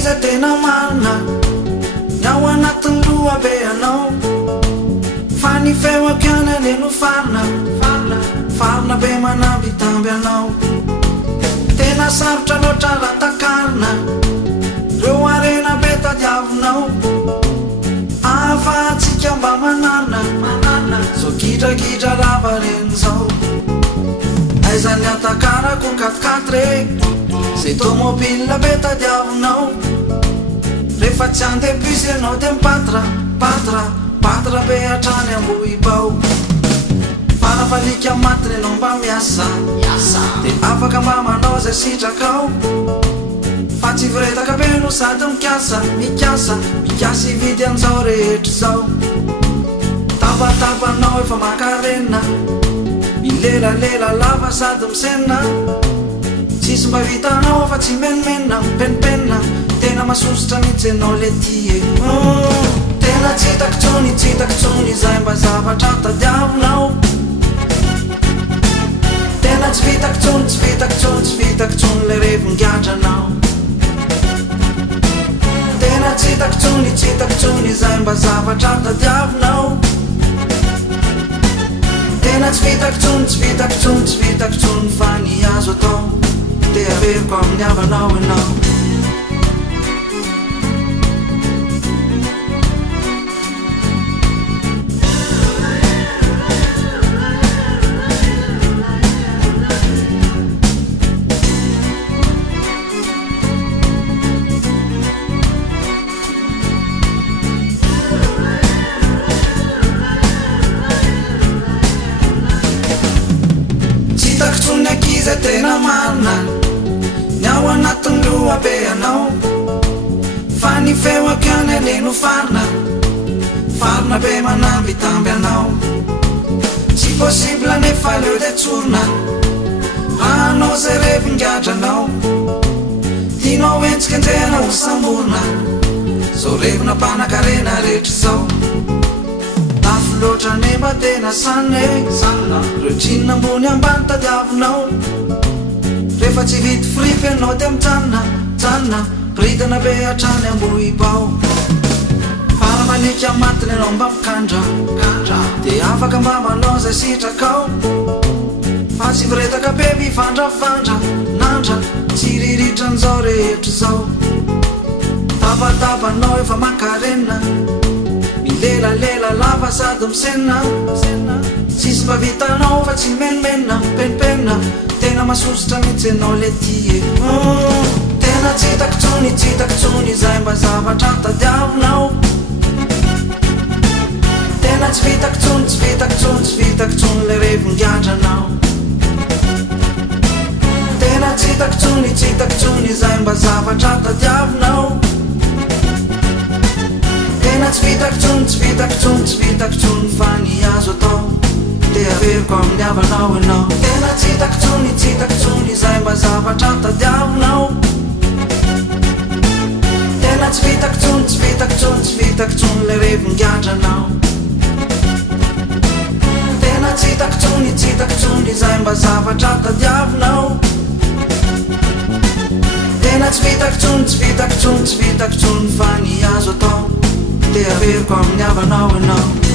ankiza tena marina ny ao anatin'ny loha be anao fa ny feoam-pianany no farina be manamby tamby anao tena sarotra loatra ratakarina reo arena be tadiavinao afatsika mba manarina zao gidrakidra rava reny zao aiza ny atakarako katikaty reny zay tomobile be tadiavinao rehefa tsy andebus ianao de mipatra be hatrany Ambohibao faravalika matiny anao mba miasa de afaka mba manao zay sitrakao fa tsy viretaka be no sady mikasa ividy an'izao rehetra zao tapatapanao efa makarena milelalela lava sady misenina tsisy mba vitanao fa tsy menimena mipenipena tena masositra mihitsy anao le tie tena tsy hitako tsony zay mba zavatra tadiavinao tena tsy vitako tsony le revongiadranao tena tsy hitako tsony zay mba zavatra tadiavinao tena tsy vitako tsony fa ny azo atao te averiko amin'ny havanao anao tsony ankiza tena marina ny ao anatin'ny loha be anao fa ny feoam-pianany no farina be manamby tamby anao tsy possible nefa leo de tsorina raha anao zay revongiadranao tianao entsika anjehana ho samborina zao revona mpanakarena rehetra zao lafo loatra nemba tena sanne reo trinina ambony ambany tadiavinao rehefa tsy vity fripy anao de mijanona britana be hatrany Ambohibao faramanika matiny anao mba mikandra de afaka mba manao zay sitrakao fa tsy viretaka be mivandravandra nandra tsy riritra an'izao rehetra zao tapatapanao efa makarena milelalela lava sady misenina tsisy mba vitanao fa tsy menimena mipenipena tena masositra mihitsy anao le tie tena tsy hitako tsony zay mba zavatra tadiavinao tena tsy vitako tsony le revongiadranao tena tsy hitako tsony zay mba zavatra tadiavinao tena tsy vitako tsony fa ny azo atao te averiko amin'ny havanao anao tena tsy hitako tsony zay mba zavatra tadiavinao tena tsy vitako tsony le revongiadranao tena tsy hitako tsony zay mba zavatra tadiavinao tena tsy vitako tsony fa ny azo atao te averiko amin'ny havanao anao